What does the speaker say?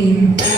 Amen.